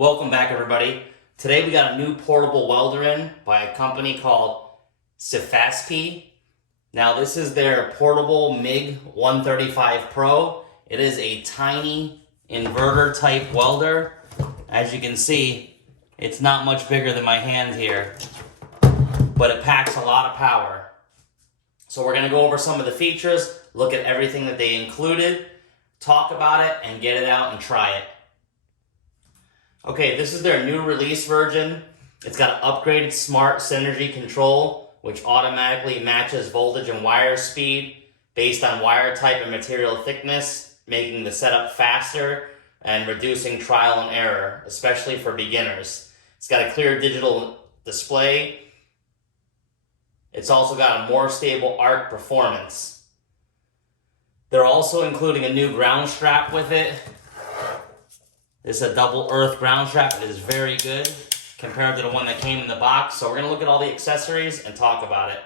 Welcome back, everybody. Today we got a new portable welder in by a company called Sefaspe. Now this is their portable MIG 135 Pro. It is a tiny inverter type welder. As you can see, it's not much bigger than my hand here, but it packs a lot of power. So we're gonna go over some of the features, look at everything that they included, talk about it, and get it out and try it. Okay, this is their new release version. It's got upgraded smart synergy control, which automatically matches voltage and wire speed based on wire type and material thickness, making the setup faster and reducing trial and error, especially for beginners. It's got a clear digital display. It's also got a more stable arc performance. They're also including a new ground strap with it. This is a double earth ground strap. It is very good compared to the one that came in the box. So we're going to look at all the accessories and talk about it.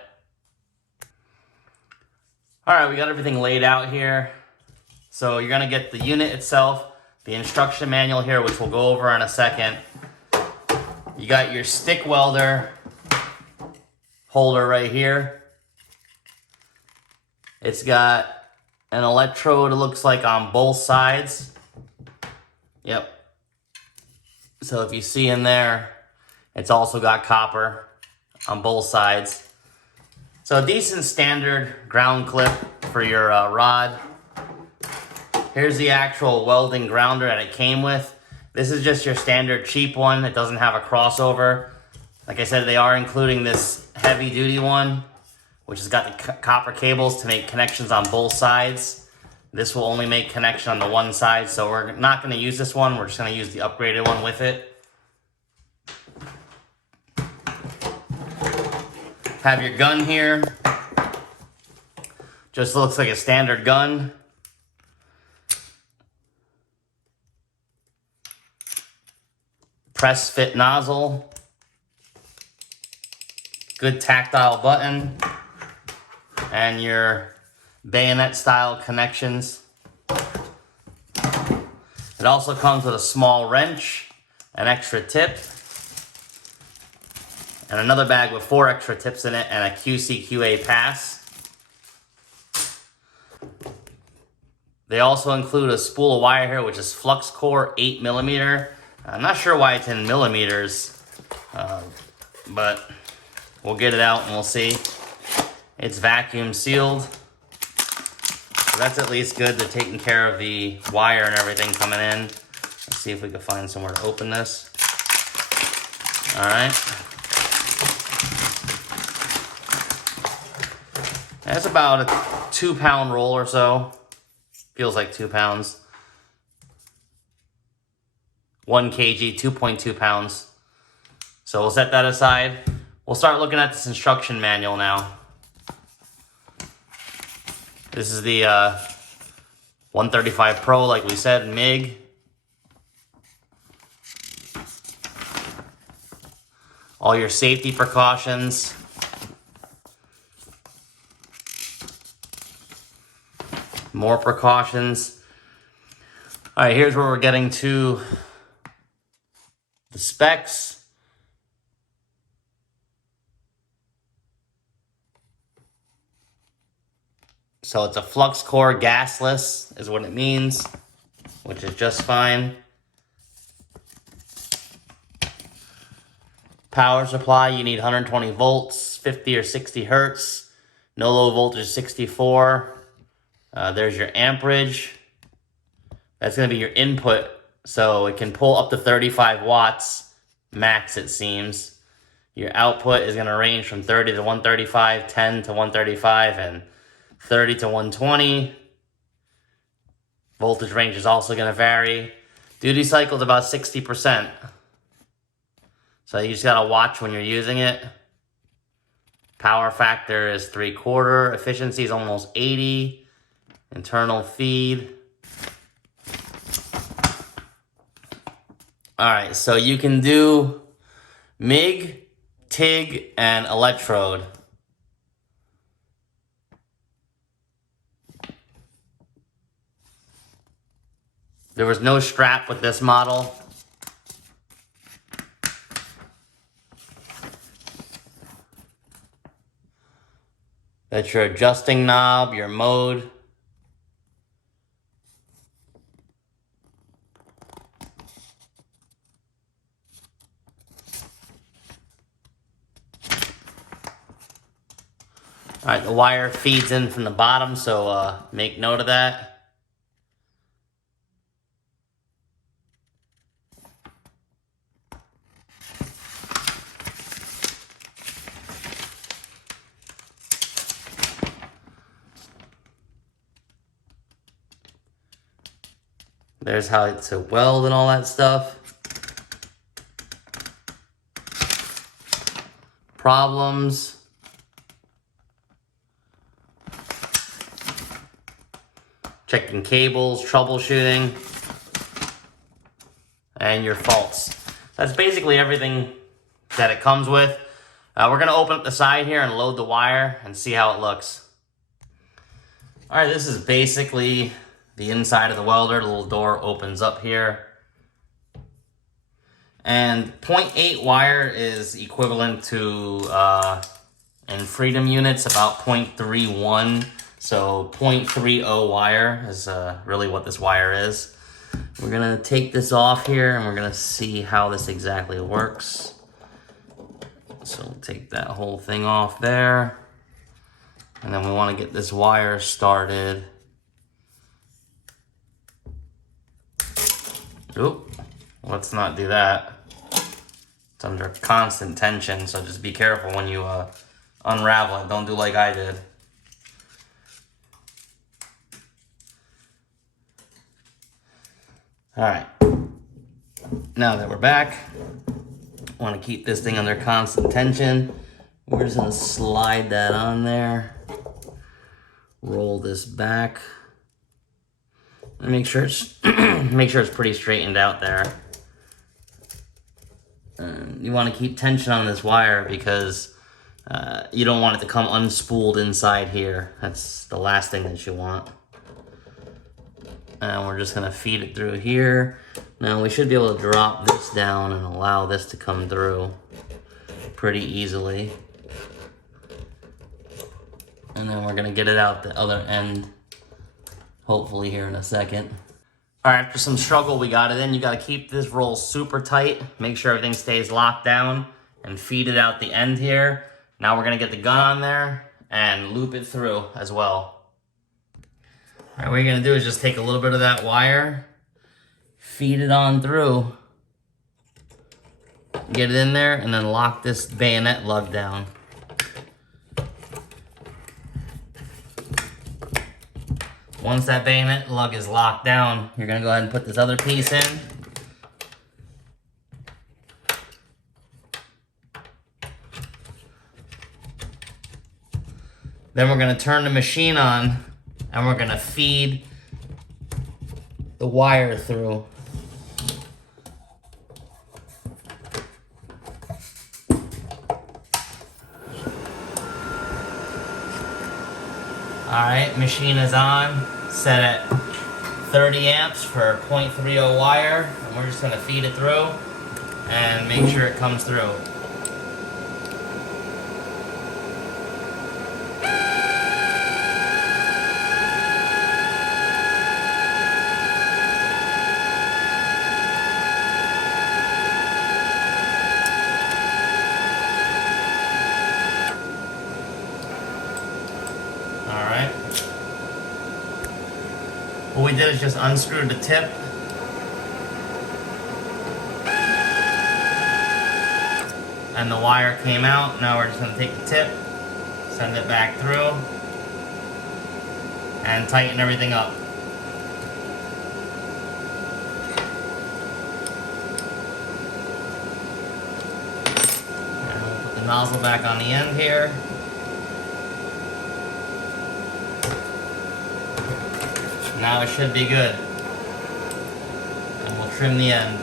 All right, we got everything laid out here. So you're going to get the unit itself, the instruction manual here, which we'll go over in a second. You got your stick welder holder right here. It's got an electrode, it looks like, on both sides. Yep. So if you see in there, it's also got copper on both sides. So a decent standard ground clip for your rod. Here's the actual welding grounder that it came with. This is just your standard cheap one. It doesn't have a crossover. Like I said, they are including this heavy duty one, which has got the copper cables to make connections on both sides. This will only make connection on the one side, so we're not going to use this one. We're just going to use the upgraded one with it. Have your gun here. Just looks like a standard gun. Press fit nozzle. Good tactile button. And your bayonet style connections. It also comes with a small wrench, an extra tip, and another bag with 4 extra tips in it, and a 𝐒𝐫𝐴 pass. They also include a spool of wire here, which is Flux core 8mm. I'm not sure why it's in millimeters, but we'll get it out and we'll see. It's vacuum sealed. So that's at least good. They're taking care of the wire and everything coming in. Let's see if we can find somewhere to open this. All right. That's about a 2-pound roll or so. Feels like 2 pounds. 1 kg, 2.2 pounds. So we'll set that aside. We'll start looking at this instruction manual now. This is the 135 Pro, like we said, MIG. All your safety precautions. More precautions. All right, here's where we're getting to the specs. So it's a flux core gasless is what it means, which is just fine. Power supply, you need 120 volts, 50 or 60 hertz. No low voltage, 64. There's your amperage. That's going to be your input. So it can pull up to 35 watts max, it seems. Your output is going to range from 30 to 135, 10 to 135, and 30 to 120. Voltage range is also going to vary. Duty cycle is about 60%. So you just got to watch when you're using it. Power factor is 3/4. Efficiency is almost 80. Internal feed. All right, so you can do MIG, TIG, and electrode. There was no strap with this model. That's your adjusting knob, your mode. All right, the wire feeds in from the bottom, so make note of that. There's how it's a weld and all that stuff. Problems. Checking cables, troubleshooting, and your faults. That's basically everything that it comes with. We're gonna open up the side here and load the wire and see how it looks. All right, this is basically the inside of the welder. The little door opens up here. And 0.8 wire is equivalent to, in freedom units, about 0.31. So 0.30 wire is really what this wire is. We're gonna take this off here and we're gonna see how this exactly works. So we'll take that whole thing off there. And then we wanna get this wire started. Oop, let's not do that. It's under constant tension, so just be careful when you unravel it. Don't do like I did. All right, now that we're back, I want to keep this thing under constant tension. We're just gonna slide that on there, roll this back, and make sure it's pretty straightened out there. You want to keep tension on this wire because you don't want it to come unspooled inside here. That's the last thing that you want. And we're just gonna feed it through here. Now we should be able to drop this down and allow this to come through pretty easily. And then we're gonna get it out the other end, hopefully here in a second. All right, after some struggle, we got it in. You gotta keep this roll super tight, make sure everything stays locked down, and feed it out the end here. Now we're gonna get the gun on there and loop it through as well. All right, what you're gonna do is just take a little bit of that wire, feed it on through, get it in there, and then lock this bayonet lug down. Once that bayonet lug is locked down, you're gonna go ahead and put this other piece in. Then we're gonna turn the machine on and we're gonna feed the wire through. All right, machine is on, set at 30 amps for 0.30 wire, and we're just gonna feed it through and make sure it comes through. What we did is just unscrewed the tip. And the wire came out. Now we're just going to take the tip, send it back through, and tighten everything up. And we'll put the nozzle back on the end here. Now it should be good. And we'll trim the end.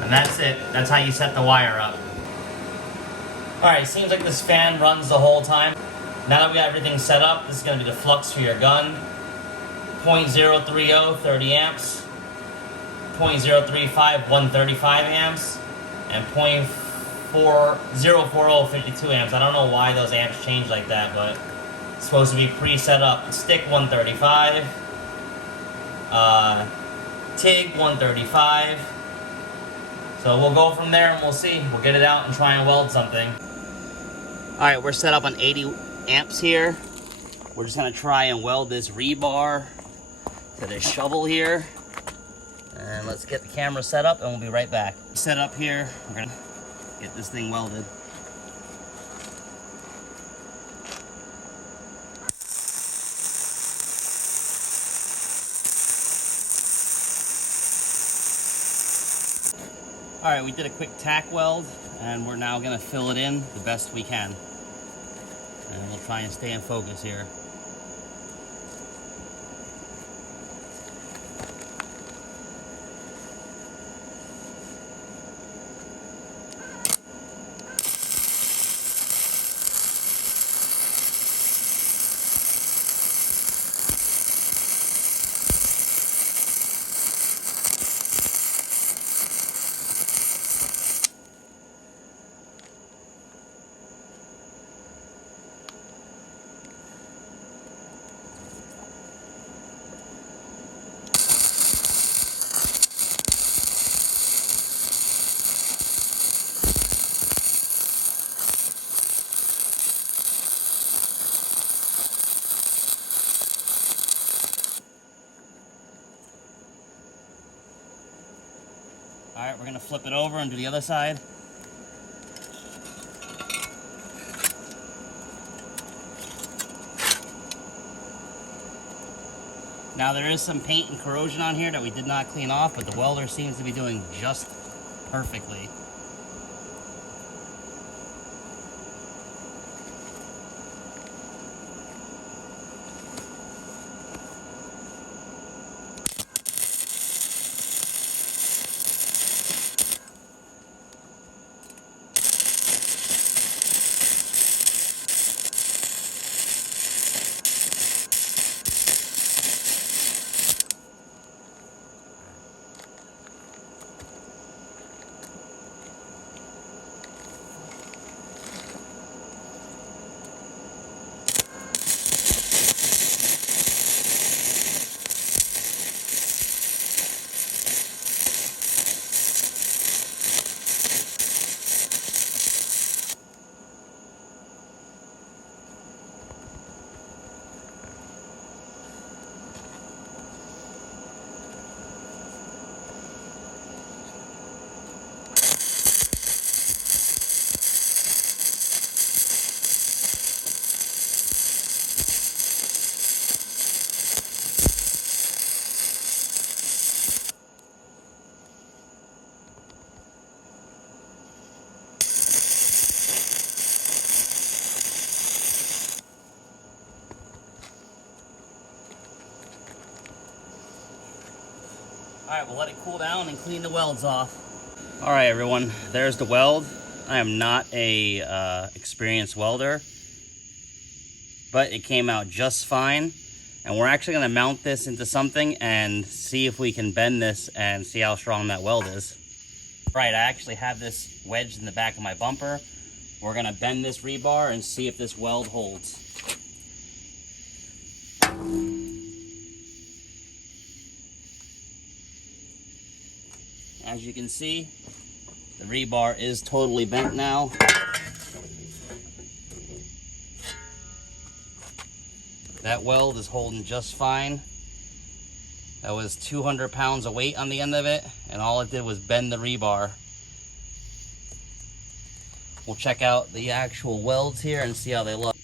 And that's it. That's how you set the wire up. Alright, seems like this fan runs the whole time. Now that we got everything set up, this is going to be the flux for your gun. 0.030, 30 amps. 0.035, 135 amps. And 0.40, 52 amps. I don't know why those amps change like that, but it's supposed to be pre-set up. Stick 135, TIG 135. So we'll go from there and we'll see. We'll get it out and try and weld something. All right, we're set up on 80 amps here. We're just gonna try and weld this rebar to this shovel here. And let's get the camera set up and we'll be right back. Set up here, we're gonna get this thing welded. All right, we did a quick tack weld and we're now gonna fill it in the best we can. And we'll try and stay in focus here. All right, we're gonna flip it over and do the other side. Now there is some paint and corrosion on here that we did not clean off, but the welder seems to be doing just perfectly. All right, we'll let it cool down and clean the welds off. All right, everyone, there's the weld. I am not a experienced welder, but it came out just fine. And we're actually gonna mount this into something and see if we can bend this and see how strong that weld is. Right, I actually have this wedged in the back of my bumper. We're gonna bend this rebar and see if this weld holds. As you can see, the rebar is totally bent now. That weld is holding just fine. That was 200 pounds of weight on the end of it, and all it did was bend the rebar. We'll check out the actual welds here and see how they look.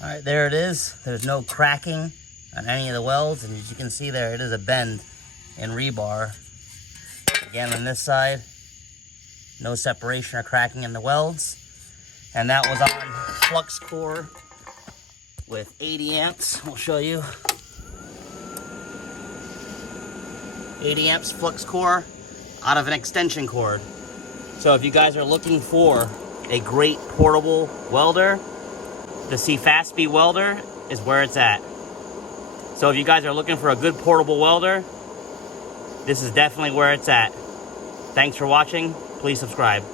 All right, there it is. There's no cracking on any of the welds, and as you can see there, it is a bend in rebar. Again, on this side, no separation or cracking in the welds. And that was on flux core with 80 amps. We'll show you. 80 amps flux core out of an extension cord. So if you guys are looking for a great portable welder, the Sefaspe welder is where it's at. So if you guys are looking for a good portable welder, this is definitely where it's at. Thanks for watching. Please subscribe.